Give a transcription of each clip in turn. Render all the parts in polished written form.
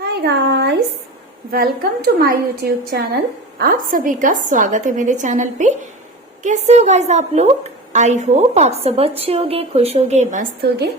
Hi guys, welcome to my YouTube channel. आप सभी का स्वागत है मेरे चैनल पे। कैसे हो गाइस आप लोग? आई होप आप सब अच्छे होगे, खुश होगे, मस्त होगे,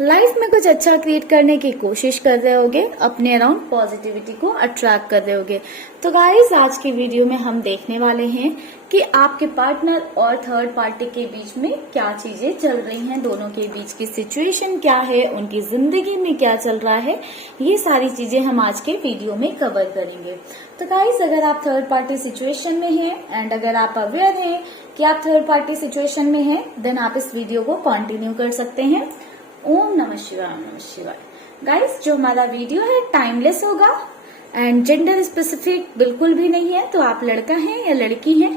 लाइफ में कुछ अच्छा क्रिएट करने की कोशिश कर रहे होगे, अपने अराउंड पॉजिटिविटी को अट्रैक्ट कर रहे होगे। तो गाइस आज की वीडियो में हम देखने वाले हैं कि आपके पार्टनर और थर्ड पार्टी के बीच में क्या चीजें चल रही हैं, दोनों के बीच की सिचुएशन क्या है, उनकी जिंदगी में क्या चल रहा है, ये सारी चीजें हम आज के वीडियो में कवर करेंगे। तो गाइस अगर आप थर्ड पार्टी सिचुएशन में हैं एंड अगर आप अवेयर हैं कि आप थर्ड पार्टी सिचुएशन में हैं, देन आप इस वीडियो को कंटिन्यू कर सकते हैं। ओम नमः शिवाय, नमः शिवाय। गाइस जो हमारा वीडियो है टाइमलेस होगा एंड जेंडर स्पेसिफिक बिल्कुल भी नहीं है। तो आप लड़का हैं या लड़की हैं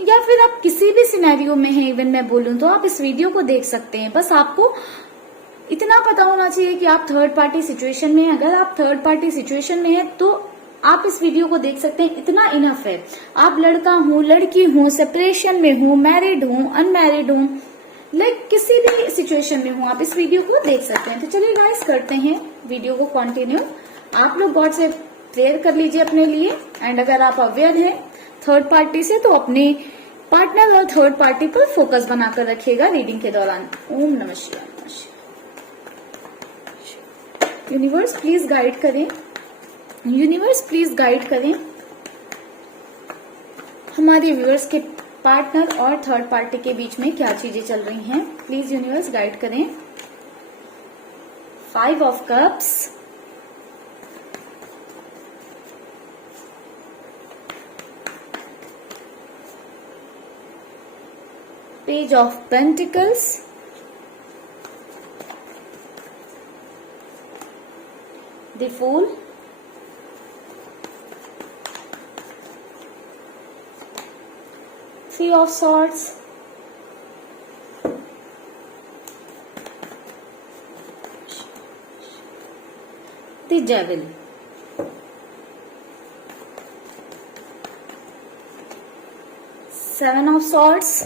या फिर आप किसी भी सिनेरियो में हैं, इवन मैं बोलूं तो आप इस वीडियो को देख सकते हैं। बस आपको इतना पता होना चाहिए कि आप थर्ड पार्टी सिचुएशन में हैं। अगर आप थर्ड पार्टी सिचुएशन में हैं तो आप इस वीडियो को देख सकते हैं, इतना इनफ है। आप लड़का हूं, लड़की हूं, सेपरेशन में हूं, मैरिड हूं, अनमैरिड हूं, किसी भी सिचुएशन में हूं, आप इस वीडियो को देख सकते हैं। तो चलिए गाइस करते हैं वीडियो को कंटिन्यू। आप लोग गॉड से प्रेयर कर लीजिए अपने लिए एंड अगर आप अवेयर हैं थर्ड पार्टी से तो अपने पार्टनर और थर्ड पार्टी पर फोकस बनाकर रखिएगा रीडिंग के दौरान। ओम नमः शिवाय, नमः शिवाय। यूनिवर्स प्लीज गाइड करें, यूनिवर्स प्लीज गाइड करें हमारे व्यूअर्स के पार्टनर और थर्ड पार्टी के बीच में क्या चीजें चल रही हैं। प्लीज यूनिवर्स गाइड करें। 5 of cups, page of pentacles, the fool, Three of Swords, the Devil, Seven of Swords,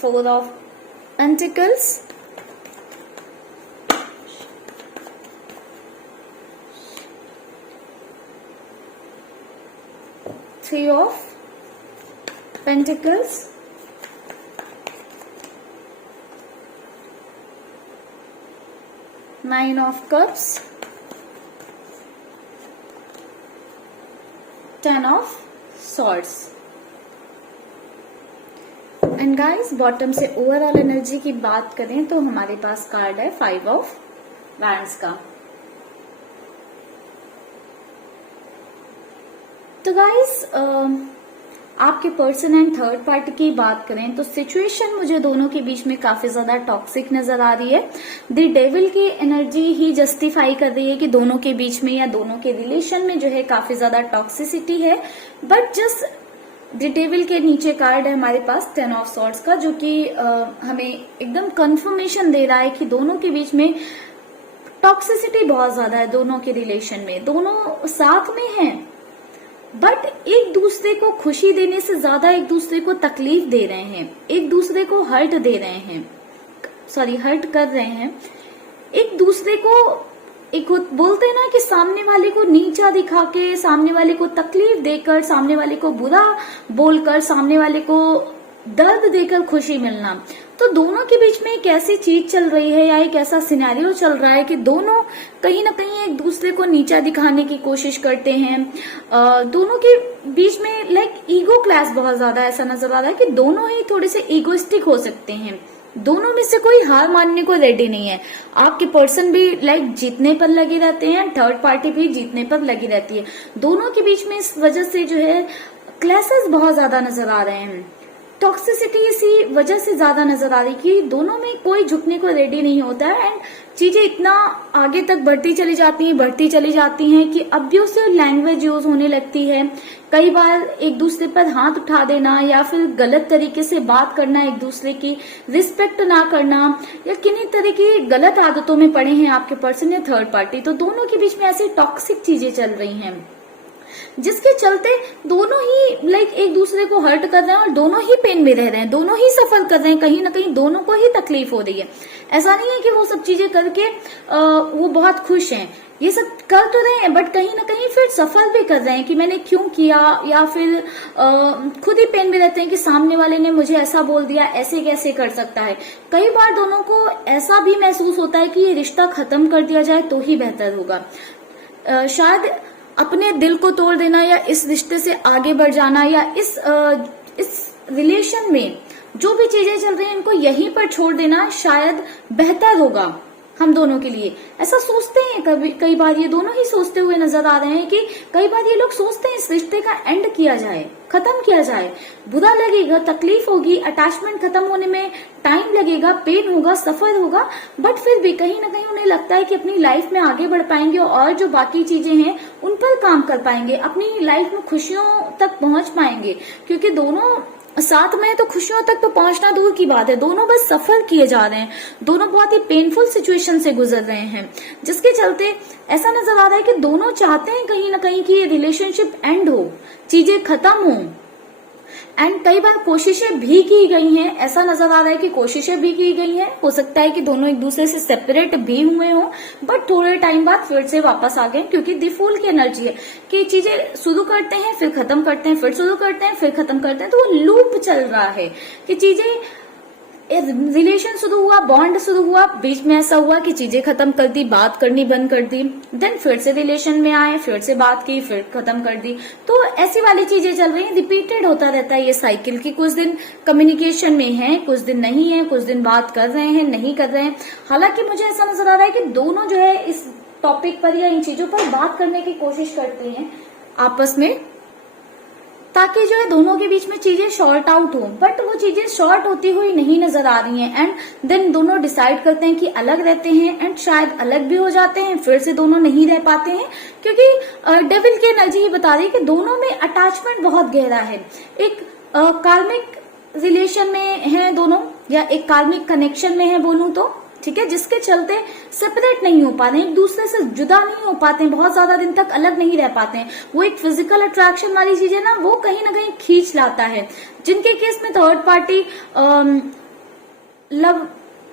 Four of Pentacles, Three of Pentacles, Nine of Cups, 10 of Swords। And guys bottom से overall energy की बात करें तो हमारे पास card है 5 of wands का। तो guys आपके पर्सन एंड थर्ड पार्टी की बात करें तो सिचुएशन मुझे दोनों के बीच में काफी ज्यादा टॉक्सिक नजर आ रही है। द डेविल की एनर्जी ही जस्टिफाई कर रही है कि दोनों के बीच में या दोनों के रिलेशन में जो है काफी ज्यादा टॉक्सिसिटी है। बट जस्ट द डेविल के नीचे कार्ड है हमारे पास 10 ऑफ सॉर्ड्स का, जो कि हमें एकदम कंफर्मेशन दे रहा है कि दोनों के बीच में टॉक्सिसिटी बहुत ज्यादा है। दोनों के रिलेशन में दोनों साथ में हैं बट एक दूसरे को खुशी देने से ज्यादा एक दूसरे को तकलीफ दे रहे हैं, एक दूसरे को हर्ट दे रहे हैं, हर्ट कर रहे हैं एक दूसरे को। एक बोलते हैं ना कि सामने वाले को नीचा दिखा के, सामने वाले को तकलीफ देकर, सामने वाले को बुरा बोलकर, सामने वाले को दर्द देकर खुशी मिलना। तो दोनों के बीच में एक ऐसी चीज चल रही है या एक ऐसा सिनेरियो चल रहा है कि दोनों कहीं ना कहीं एक दूसरे को नीचा दिखाने की कोशिश करते हैं। दोनों के बीच में ईगो क्लैश बहुत ज्यादा ऐसा नजर आ रहा है कि दोनों ही थोड़े से ईगोइस्टिक हो सकते हैं। दोनों में से कोई हार मानने को रेडी नहीं है। आपके पर्सन भी जीतने पर लगे रहते हैं, थर्ड पार्टी भी जीतने पर लगी रहती है। दोनों के बीच में इस वजह से जो है क्लैशेस बहुत ज्यादा नजर आ रहे हैं। टॉक्सिसिटी इसी वजह से ज्यादा नजर आ रही कि दोनों में कोई झुकने को रेडी नहीं होता है एंड चीजें इतना आगे तक बढ़ती चली जाती हैं कि अब्यूसिव लैंग्वेज यूज होने लगती है। कई बार एक दूसरे पर हाथ उठा देना या फिर गलत तरीके से बात करना, एक दूसरे की रिस्पेक्ट ना करना या किन्हीं तरह की गलत आदतों में पड़े हैं आपके पर्सन या थर्ड पार्टी। तो दोनों के बीच में ऐसी टॉक्सिक चीजें चल रही हैं। जिसके चलते दोनों ही एक दूसरे को हर्ट कर रहे हैं और दोनों ही पेन में रह रहे हैं, दोनों ही सफर कर रहे हैं, कहीं ना कहीं दोनों को ही तकलीफ हो रही है। ऐसा नहीं है कि वो सब चीजें करके वो बहुत खुश हैं, ये सब कर तो रहे हैं बट कहीं ना कहीं फिर सफर भी कर रहे हैं कि मैंने क्यों किया, या फिर खुद ही पेन में रहते हैं कि सामने वाले ने मुझे ऐसा बोल दिया, ऐसे कैसे कर सकता है। कई बार दोनों को ऐसा भी महसूस होता है कि ये रिश्ता खत्म कर दिया जाए तो ही बेहतर होगा। शायद अपने दिल को तोड़ देना या इस रिश्ते से आगे बढ़ जाना या इस रिलेशन में जो भी चीजें चल रही हैं इनको यहीं पर छोड़ देना शायद बेहतर होगा हम दोनों के लिए। ऐसा सोचते हैं कई बार, ये दोनों ही सोचते हुए नजर आ रहे हैं कि कई बार ये लोग सोचते हैं इस रिश्ते का एंड किया जाए, खत्म किया जाए। बुरा लगेगा, तकलीफ होगी, अटैचमेंट खत्म होने में टाइम लगेगा, पेन होगा, सफर होगा, बट फिर भी कहीं ना कहीं उन्हें लगता है कि अपनी लाइफ में आगे बढ़ पाएंगे और जो बाकी चीजें हैं उन पर काम कर पाएंगे, अपनी लाइफ में खुशियों तक पहुंच पाएंगे। क्योंकि दोनों साथ में तो खुशियों तक तो पहुंचना दूर की बात है, दोनों बस सफर किए जा रहे हैं, दोनों बहुत ही पेनफुल सिचुएशन से गुजर रहे हैं, जिसके चलते ऐसा नजर आ रहा है कि दोनों चाहते हैं कहीं ना कहीं कि ये रिलेशनशिप एंड हो, चीजें खत्म हो। एंड कई बार कोशिशें भी की गई हैं, ऐसा नजर आ रहा है कि कोशिशें भी की गई हैं, हो सकता है कि दोनों एक दूसरे से सेपरेट भी हुए हों बट थोड़े टाइम बाद फिर से वापस आ गए, क्योंकि द फूल की एनर्जी है कि चीजें शुरू करते हैं फिर खत्म करते हैं, फिर शुरू करते हैं फिर खत्म करते हैं, तो वो लूप चल रहा है कि चीजें रिलेशन शुरू हुआ, बॉन्ड शुरू हुआ, बीच में ऐसा हुआ कि चीजें खत्म कर दी, बात करनी बंद कर दी, देन फिर से रिलेशन में आए, फिर से बात की, फिर खत्म कर दी। तो ऐसी वाली चीजें चल रही हैं, रिपीटेड होता रहता है ये साइकिल की कुछ दिन कम्युनिकेशन में है, कुछ दिन नहीं है, कुछ दिन बात कर रहे हैं, नहीं कर रहे हैं। हालांकि मुझे ऐसा नजर आ रहा है कि दोनों जो है इस टॉपिक पर या इन चीजों पर बात करने की कोशिश करते हैं आपस में, ताकि जो है दोनों के बीच में चीजें शॉर्ट आउट हो, बट वो चीजें शॉर्ट होती हुई नहीं नजर आ रही हैं। एंड देन दोनों डिसाइड करते हैं कि अलग रहते हैं, एंड शायद अलग भी हो जाते हैं, फिर से दोनों नहीं रह पाते हैं, क्योंकि डेविल की एनर्जी ये बता रही है कि दोनों में अटैचमेंट बहुत गहरा है। एक कार्मिक रिलेशन में है दोनों, या एक कार्मिक कनेक्शन में है बोलूं तो, ठीक है, जिसके चलते सेपरेट नहीं हो पाते, एक दूसरे से जुदा नहीं हो पाते, बहुत ज्यादा दिन तक अलग नहीं रह पाते हैं। वो एक फिजिकल अट्रैक्शन वाली चीज है ना, वो कहीं ना कहीं खींच लाता है। जिनके केस में थर्ड पार्टी लव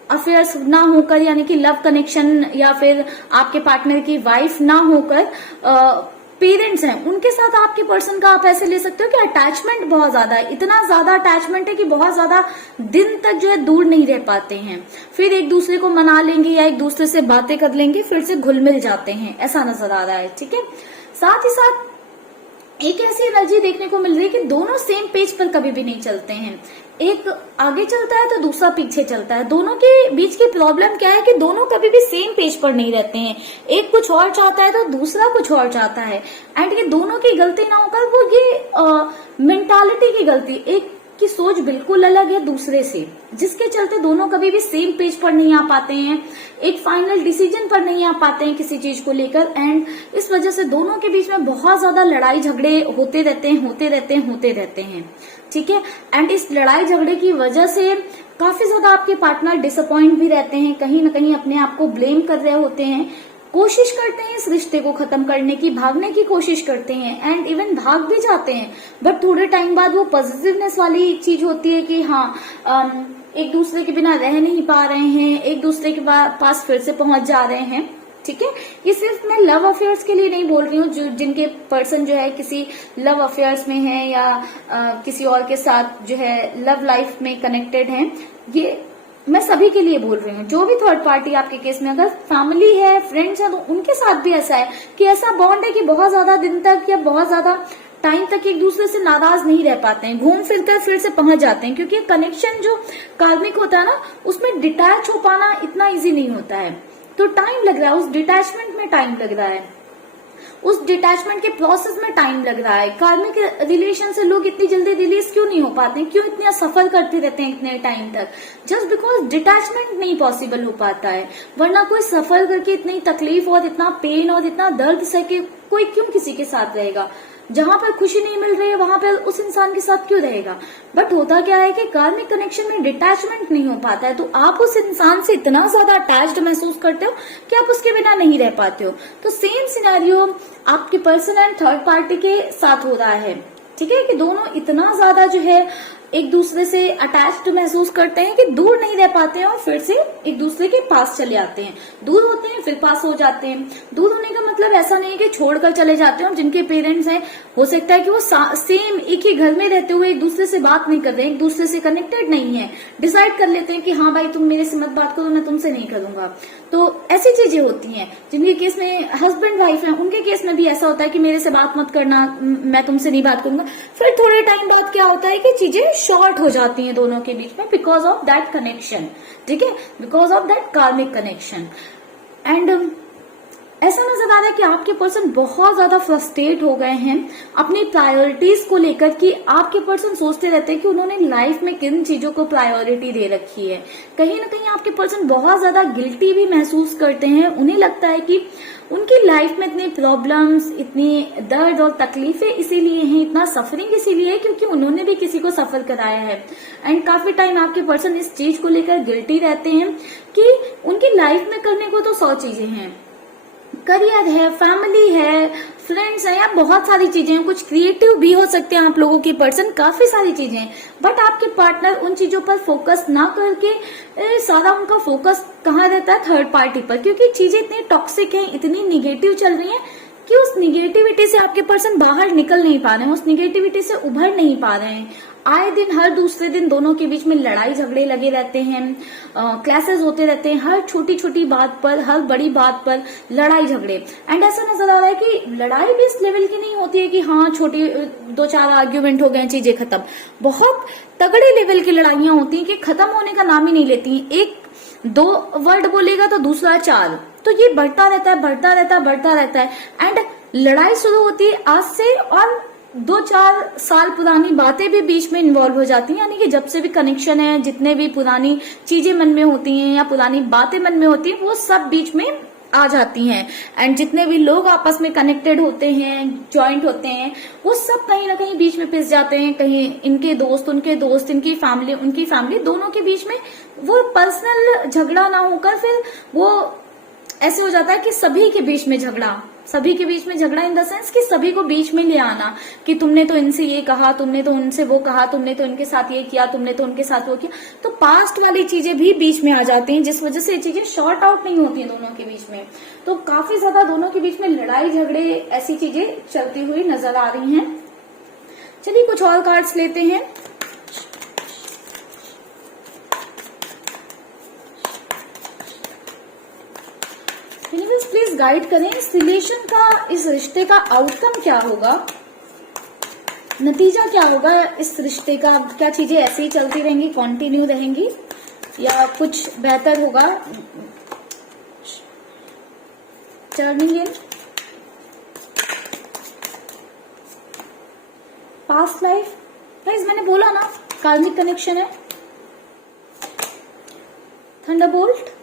अफेयर्स ना होकर, यानी कि लव कनेक्शन या फिर आपके पार्टनर की वाइफ ना होकर पेरेंट्स हैं, उनके साथ आपके पर्सन का आप ऐसे ले सकते हो कि अटैचमेंट बहुत ज्यादा है, इतना ज्यादा अटैचमेंट है कि बहुत ज्यादा दिन तक जो है दूर नहीं रह पाते हैं, फिर एक दूसरे को मना लेंगे या एक दूसरे से बातें कर लेंगे, फिर से घुल मिल जाते हैं, ऐसा नजर आ रहा है। ठीक है, साथ ही साथ एक ऐसी एनर्जी देखने को मिल रही है कि दोनों सेम पेज पर कभी भी नहीं चलते हैं, एक आगे चलता है तो दूसरा पीछे चलता है। दोनों के बीच की प्रॉब्लम क्या है कि दोनों कभी भी सेम पेज पर नहीं रहते हैं, एक कुछ और चाहता है तो दूसरा कुछ और चाहता है। एंड ये दोनों की गलती ना होकर वो ये मेंटालिटी की गलती, एक की सोच बिल्कुल अलग है दूसरे से, जिसके चलते दोनों कभी भी सेम पेज पर नहीं आ पाते हैं, एक फाइनल डिसीजन पर नहीं आ पाते हैं किसी चीज को लेकर। एंड इस वजह से दोनों के बीच में बहुत ज्यादा लड़ाई झगड़े होते रहते हैं। ठीक है, एंड इस लड़ाई झगड़े की वजह से काफी ज्यादा आपके पार्टनर डिसअपॉइंट भी रहते हैं, कहीं ना कहीं अपने आप को ब्लेम कर रहे होते हैं, कोशिश करते हैं इस रिश्ते को खत्म करने की, भागने की कोशिश करते हैं, एंड इवन भाग भी जाते हैं, बट थोड़े टाइम बाद वो पॉजिटिवनेस वाली चीज होती है कि हाँ एक दूसरे के बिना रह नहीं पा रहे हैं, एक दूसरे के पास फिर से पहुंच जा रहे हैं। ठीक है, ये सिर्फ मैं लव अफेयर्स के लिए नहीं बोल रही हूँ, जो जिनके पर्सन जो है किसी लव अफेयर्स में है या किसी और के साथ जो है लव लाइफ में कनेक्टेड है, ये मैं सभी के लिए बोल रही हूँ। जो भी थर्ड पार्टी आपके केस में अगर फैमिली है, फ्रेंड्स है, तो उनके साथ भी ऐसा है कि ऐसा बॉन्ड है कि बहुत ज्यादा दिन तक या बहुत ज्यादा टाइम तक एक दूसरे से नाराज नहीं रह पाते हैं, घूम फिर कर फिर से पहुंच जाते हैं, क्योंकि कनेक्शन जो कार्मिक होता है ना, उसमें डिटैच हो पाना इतना इजी नहीं होता है, तो टाइम लग रहा है, उस डिटैचमेंट में टाइम लग रहा है, उस डिटैचमेंट के प्रोसेस में टाइम लग रहा है। कार्मिक रिलेशन से लोग इतनी जल्दी रिलीज क्यों नहीं हो पाते, क्यों इतना सफर करते रहते हैं इतने टाइम तक, जस्ट बिकॉज डिटैचमेंट नहीं पॉसिबल हो पाता है। वरना कोई सफर करके इतनी तकलीफ और इतना पेन और इतना दर्द सह के कोई क्यों किसी के साथ रहेगा। जहां पर खुशी नहीं मिल रही है वहां पर उस इंसान के साथ क्यों रहेगा। बट होता क्या है कि कार्मिक कनेक्शन में डिटैचमेंट नहीं हो पाता है, तो आप उस इंसान से इतना ज्यादा अटैच्ड महसूस करते हो कि आप उसके बिना नहीं रह पाते हो। तो सेम सिनेरियो आपके पर्सन एंड थर्ड पार्टी के साथ हो रहा है, ठीक है, कि दोनों इतना ज्यादा जो है एक दूसरे से अटैच्ड महसूस करते हैं कि दूर नहीं रह पाते हैं और फिर से एक दूसरे के पास चले आते हैं। दूर होते हैं फिर पास हो जाते हैं। दूर होने का मतलब ऐसा नहीं है कि छोड़कर चले जाते हैं। जिनके पेरेंट्स हैं हो सकता है कि वो सेम एक ही घर में रहते हुए एक दूसरे से बात नहीं कर रहे, एक दूसरे से कनेक्टेड नहीं है, डिसाइड कर लेते हैं कि हाँ भाई तुम मेरे से मत बात करो, मैं तुमसे नहीं करूंगा। तो ऐसी चीजें होती हैं। जिनके केस में हस्बैंड वाइफ है उनके केस में भी ऐसा होता है कि मेरे से बात मत करना, मैं तुमसे नहीं बात करूंगा। फिर थोड़े टाइम बाद क्या होता है कि चीजें शॉर्ट हो जाती हैं दोनों के बीच में, बिकॉज ऑफ दैट कनेक्शन, ठीक है, because of that karmic connection. And ऐसा नजर आ रहा है कि आपके पर्सन बहुत ज्यादा फ्रस्ट्रेट हो गए हैं अपनी प्रायोरिटीज को लेकर, कि आपके पर्सन सोचते रहते हैं कि उन्होंने लाइफ में किन चीजों को प्रायोरिटी दे रखी है। कहीं ना कहीं आपके पर्सन बहुत ज्यादा गिल्टी भी महसूस करते हैं। उन्हें लगता है कि उनकी लाइफ में इतनी प्रॉब्लम्स, इतनी दर्द और तकलीफें इसीलिए हैं, इतना सफरिंग इसीलिए है क्योंकि उन्होंने भी किसी को सफर कराया है। एंड काफी टाइम आपके पर्सन इस चीज को लेकर गिल्टी रहते हैं कि उनकी लाइफ में करने को तो 100 चीजें हैं, करियर है, फैमिली है, फ्रेंड्स है, या बहुत सारी चीजें हैं, कुछ क्रिएटिव भी हो सकते हैं आप लोगों के पर्सन, काफी सारी चीजें हैं। बट आपके पार्टनर उन चीजों पर फोकस ना करके सारा उनका फोकस कहाँ रहता है, थर्ड पार्टी पर, क्योंकि चीजें इतनी टॉक्सिक हैं, इतनी निगेटिव चल रही हैं कि उस निगेटिविटी से आपके पर्सन बाहर निकल नहीं पा रहे हैं, उस निगेटिविटी से उभर नहीं पा रहे हैं। आए दिन हर दूसरे दिन दोनों के बीच में लड़ाई झगड़े लगे रहते हैं, क्लैसेस होते रहते हैं, हर छोटी छोटी बात पर, हर बड़ी बात पर लड़ाई झगड़े। एंड ऐसा नजर आ रहा है कि लड़ाई भी इस लेवल की नहीं होती है कि हाँ छोटी 2-4 आर्ग्यूमेंट हो गए चीजें खत्म, बहुत तगड़े लेवल की लड़ाइयां होती हैं कि खत्म होने का नाम ही नहीं लेती। एक 2 वर्ड बोलेगा तो दूसरा 4, तो ये बढ़ता रहता है, बढ़ता रहता है, बढ़ता रहता है। एंड लड़ाई शुरू होती है आज से और 2-4 साल पुरानी बातें भी बीच में इन्वॉल्व हो जाती हैं, यानी कि जब से भी कनेक्शन है, जितने भी पुरानी चीजें मन में होती हैं या पुरानी बातें मन में होती हैं वो सब बीच में आ जाती हैं। एंड जितने भी लोग आपस में कनेक्टेड होते हैं, ज्वाइंट होते हैं, वो सब कहीं ना कहीं बीच में पिस जाते हैं। कहीं इनके दोस्त, उनके दोस्त, इनकी फैमिली, उनकी फैमिली, दोनों के बीच में वो पर्सनल झगड़ा ना होकर फिर वो ऐसे हो जाता है कि सभी के बीच में झगड़ा, सभी के बीच में झगड़ा इन द सेंस कि सभी को बीच में ले आना कि तुमने तो इनसे ये कहा, तुमने तो उनसे वो कहा, तुमने तो इनके साथ ये किया, तुमने तो उनके साथ वो किया। तो पास्ट वाली चीजें भी बीच में आ जाती हैं, जिस वजह से ये चीजें शॉर्ट आउट नहीं होती हैं दोनों के बीच में। तो काफी ज्यादा दोनों के बीच में लड़ाई झगड़े ऐसी चीजें चलती हुई नजर आ रही हैं। चलिए कुछ और कार्ड्स लेते हैं। प्लीज गाइड करें इस रिलेशन का, इस रिश्ते का आउटकम क्या होगा, नतीजा क्या होगा इस रिश्ते का। क्या चीजें ऐसे ही चलती रहेंगी, कंटिन्यू रहेंगी, या कुछ बेहतर होगा। टर्निंग इन, पास्ट लाइफ, गाइस मैंने बोला ना कार्मिक कनेक्शन है। थंडरबोल्ट,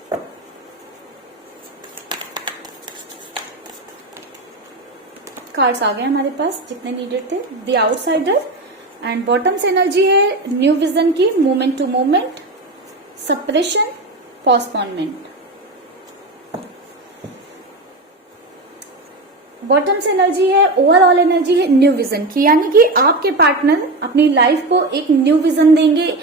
कार्ड्स आ गए हमारे पास जितने नीडेड थे। द आउटसाइडर, एंड बॉटम से एनर्जी है न्यू विजन की, moment to moment, suppression, postponement. Bottom से एनर्जी है, ओवरऑल एनर्जी है न्यू विजन की, यानी कि आपके पार्टनर अपनी लाइफ को एक न्यू विजन देंगे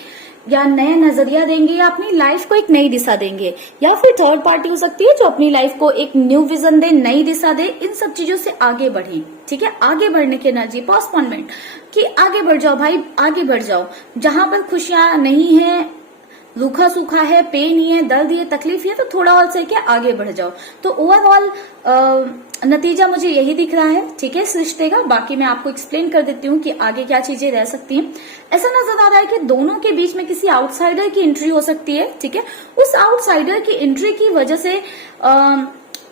या नया नजरिया देंगे या अपनी लाइफ को एक नई दिशा देंगे, या फिर थर्ड पार्टी हो सकती है जो अपनी लाइफ को एक न्यू विजन दे, नई दिशा दे, इन सब चीजों से आगे बढ़े। ठीक है, आगे बढ़ने की एनर्जी, पोस्टपोनमेंट कि आगे बढ़ जाओ भाई, आगे बढ़ जाओ। जहां पर खुशियां नहीं है, रूखा सूखा है, पेन ही है, दर्द ही है, तकलीफ ही है, तो थोड़ा और सही के आगे बढ़ जाओ। तो ओवरऑल नतीजा मुझे यही दिख रहा है, ठीक है, इस रिश्ते का। बाकी मैं आपको एक्सप्लेन कर देती हूँ कि आगे क्या चीजें रह सकती हैं। ऐसा नजर आ रहा है कि दोनों के बीच में किसी आउटसाइडर की एंट्री हो सकती है, ठीक है। उस आउटसाइडर की एंट्री की वजह से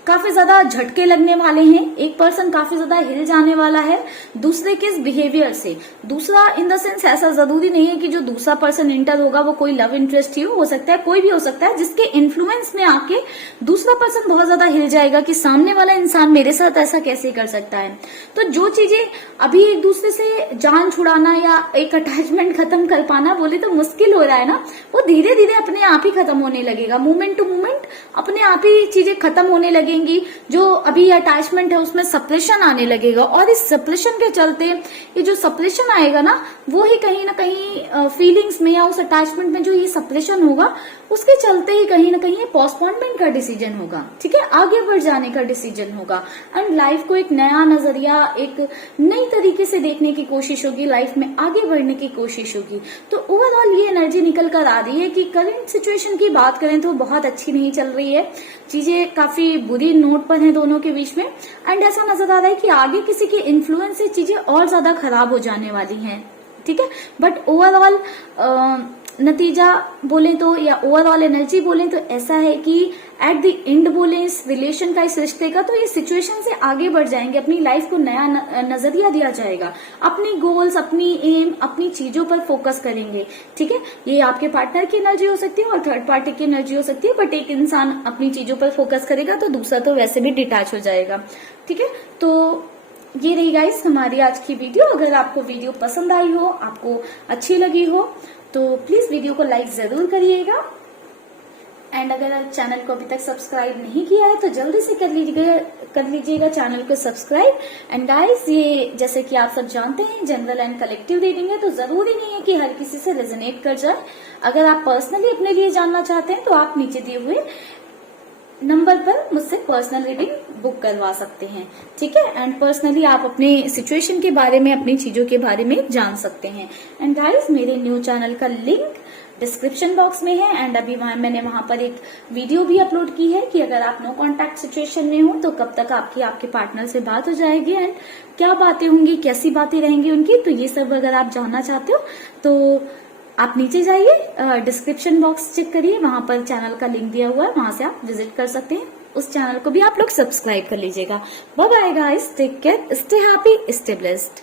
काफी ज्यादा झटके लगने वाले हैं, एक पर्सन काफी ज्यादा हिल जाने वाला है दूसरे के इस बिहेवियर से। दूसरा इन द सेंस ऐसा जरूरी नहीं है कि जो दूसरा पर्सन इंटर होगा वो कोई लव इंटरेस्ट ही हो सकता है, कोई भी हो सकता है जिसके इन्फ्लुएंस में आके दूसरा पर्सन बहुत ज्यादा हिल जाएगा कि सामने वाला इंसान मेरे साथ ऐसा कैसे कर सकता है। तो जो चीजें अभी एक दूसरे से जान छुड़ाना या एक अटैचमेंट खत्म कर पाना बोले तो मुश्किल हो रहा है ना, वो धीरे धीरे अपने आप ही खत्म होने लगेगा। मोमेंट टू मोमेंट अपने आप ही चीजें खत्म होने लगेंगी। जो अभी अटैचमेंट है उसमें सप्रेशन आने लगेगा, और इस सप्रेशन के चलते ये जो सप्रेशन आएगा ना वो ही कहीं ना कहीं फीलिंग्स में या उस अटैचमेंट में जो ये सप्रेशन होगा उसके चलते ही कहीं ना कहीं पोस्टपोनमेंट का डिसीजन होगा, ठीक है, आगे बढ़ जाने का डिसीजन होगा। एंड लाइफ को एक नया नजरिया, एक नई तरीके से देखने की कोशिश होगी, लाइफ में आगे बढ़ने की कोशिश होगी। तो ओवरऑल ये एनर्जी निकल कर आ रही है कि करंट सिचुएशन की बात करें तो बहुत अच्छी नहीं चल रही है, चीजें काफी बुरी नोट पर हैं दोनों के बीच में। एंड ऐसा नजर आ रहा है कि आगे किसी के इन्फ्लुएंस से चीजें और ज्यादा खराब हो जाने वाली हैं, ठीक है। बट ओवरऑल नतीजा बोले तो या ओवरऑल एनर्जी बोले तो ऐसा है कि एट द एंड बोले इस रिलेशन का, इस रिश्ते का, तो ये सिचुएशन से आगे बढ़ जाएंगे, अपनी लाइफ को नया नजरिया दिया जाएगा, अपनी गोल्स, अपनी एम, अपनी चीजों पर फोकस करेंगे, ठीक है। ये आपके पार्टनर की एनर्जी हो सकती है और थर्ड पार्टी की एनर्जी हो सकती है, बट एक इंसान अपनी चीजों पर फोकस करेगा तो दूसरा तो वैसे भी डिटैच हो जाएगा, ठीक है। तो ये रही गाइस हमारी आज की वीडियो। अगर आपको वीडियो पसंद आई हो, आपको अच्छी लगी हो, तो प्लीज वीडियो को लाइक जरूर करिएगा। एंड अगर चैनल को अभी तक सब्सक्राइब नहीं किया है तो जल्दी से कर लीजिएगा चैनल को सब्सक्राइब। एंड गाइस ये जैसे कि आप सब जानते हैं जनरल एंड कलेक्टिव रीडिंग है, तो जरूरी नहीं है कि हर किसी से रेजोनेट कर जाए। अगर आप पर्सनली अपने लिए जानना चाहते हैं तो आप नीचे दिए हुए नंबर पर मुझसे पर्सनल रीडिंग बुक करवा सकते हैं, ठीक है। एंड पर्सनली आप अपने सिचुएशन के बारे में, अपनी चीजों के बारे में जान सकते हैं। एंड गाइस मेरे न्यू चैनल का लिंक डिस्क्रिप्शन बॉक्स में है। एंड अभी मैंने वहां पर एक वीडियो भी अपलोड की है कि अगर आप नो कॉन्टैक्ट सिचुएशन में हो तो कब तक आपके पार्टनर से बात हो जाएगी एंड क्या बातें होंगी, कैसी बातें रहेंगी उनकी। तो ये सब अगर आप जानना चाहते हो तो आप नीचे जाइए, डिस्क्रिप्शन बॉक्स चेक करिए, वहां पर चैनल का लिंक दिया हुआ है, वहां से आप विजिट कर सकते हैं। उस चैनल को भी आप लोग सब्सक्राइब कर लीजिएगा। Bye bye guys, take care, stay happy, stay blessed.